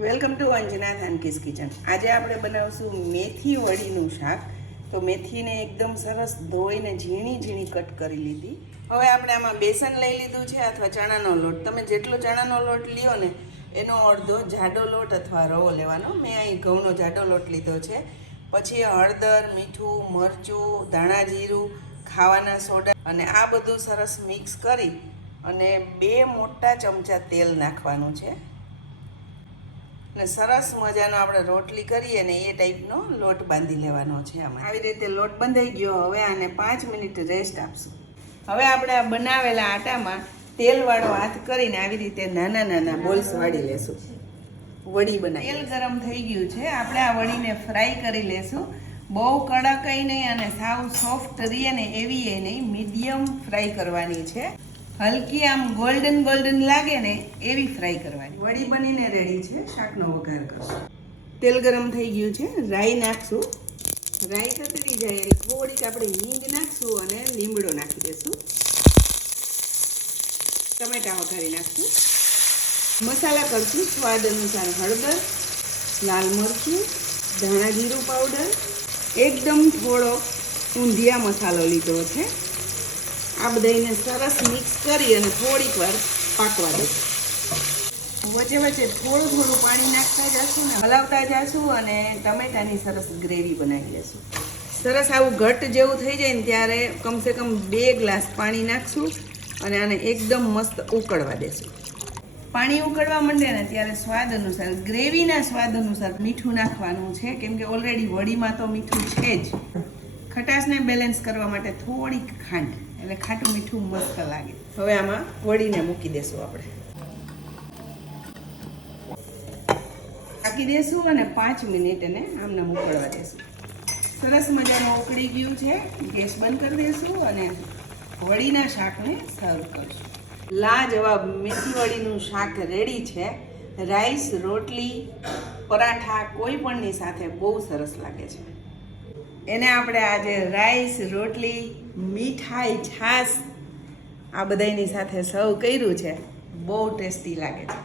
Welcome to Anjana Thanki's kitchen. આજે આપણે બનાવશું મેથી વડીનું શાક. તો મેથીને એકદમ સરસ ધોઈને ઝીણી ઝીણી કટ કરી લીધી. હવે આપણે આમાં બેસન લઈ લીધું છે અથવા ચણાનો લોટ. તમે જેટલો ચણાનો લોટ લ્યો ને એનો અડધો જાડો લોટ અથવા રવો લેવાનો. મેં અહીં ઘઉંનો જાડો લોટ લીધો છે. પછી હળદર, મીઠું, મરચું, ધાણા જીરું, ખાવાના સોડા અને આ બધું સરસ મિક્સ કરી અને 2 મોટા ચમચા તેલ નાખવાનું છે. અને સરસ મજાનો આપણે રોટલી કરીએ ને એ ટાઈપનો લોટ બાંધી લેવાનો છે. આમાં આવી રીતે લોટ બંધાઈ ગયો. હવે આને 5 મિનિટ રેસ્ટ આપશું. હવે આપણે આ બનાવેલા આટામાં તેલવાળો હાથ કરીને આવી રીતે નાના નાના બોલ્સ વાળી લેશું. વડી બનાવી. તેલ ગરમ થઈ ગયું છે. આપણે આ વડીને ફ્રાય કરી લેશું. બહુ કડકઈ નહીં અને સાવ સોફ્ટ રહીએ ને એવી એ નહીં, મીડિયમ ફ્રાય કરવાની છે. હલકી આમ ગોલ્ડન ગોલ્ડન લાગે ને એવી ફ્રાય કરવાની. વડી બનીને રેડી છે. શાકનો વઘાર કરશું. તેલ ગરમ થઈ ગયું છે. રાઈ નાખશું. રાઈ તતરી જાય એટલે થોડીક આપણે હિંગ નાખશું અને લીમડો નાખી દઈશું. ટમેટા વઘારી નાખશું. મસાલા કરશું. સ્વાદ અનુસાર હળદર, લાલ મરચું, ધાણા જીરું પાવડર, એકદમ થોડો ઊંધિયા મસાલો લીધો છે. આ બધાને સરસ મિક્સ કરી અને થોડીક વાર પાકવા દઈશું. વચ્ચે વચ્ચે થોડું થોડું પાણી નાખતા જશું ને હલાવતા જશું અને ટમેટાની સરસ ગ્રેવી બનાવી લેશું. સરસ આવું ઘટ જેવું થઈ જાય ને ત્યારે કમસે કમ 2 ગ્લાસ પાણી નાખશું અને આને એકદમ મસ્ત ઉકળવા દેશું. પાણી ઉકળવા માંડે ને ત્યારે સ્વાદ અનુસાર, ગ્રેવીના સ્વાદ અનુસાર મીઠું નાખવાનું છે. કેમ કે ઓલરેડી વડીમાં તો મીઠું છે જ. ખટાશને બેલેન્સ કરવા માટે થોડીક ખાંડ, એટલે ખાટું મીઠું મસ્ત લાગે. હવે આમાં વડીને મૂકી દેશું. આપણે ઢાંકી દેશું અને 5 મિનિટ એને આમને ઉકળવા દેશું. સરસ મજાનું ઉકળી ગયું છે. ગેસ બંધ કરી દઈશું અને વડીના શાકને સર્વ કરશું. લાજવાબ મેથી વડીનું શાક રેડી છે. રાઈસ, રોટલી, પરાઠા કોઈ પણની સાથે બહુ સરસ લાગે છે. એને આપણે આજે રાઈસ, રોટલી, મીઠાઈ, છાશ આ બધાની સાથે સર્વ કર્યું છે. બહુ ટેસ્ટી લાગે છે.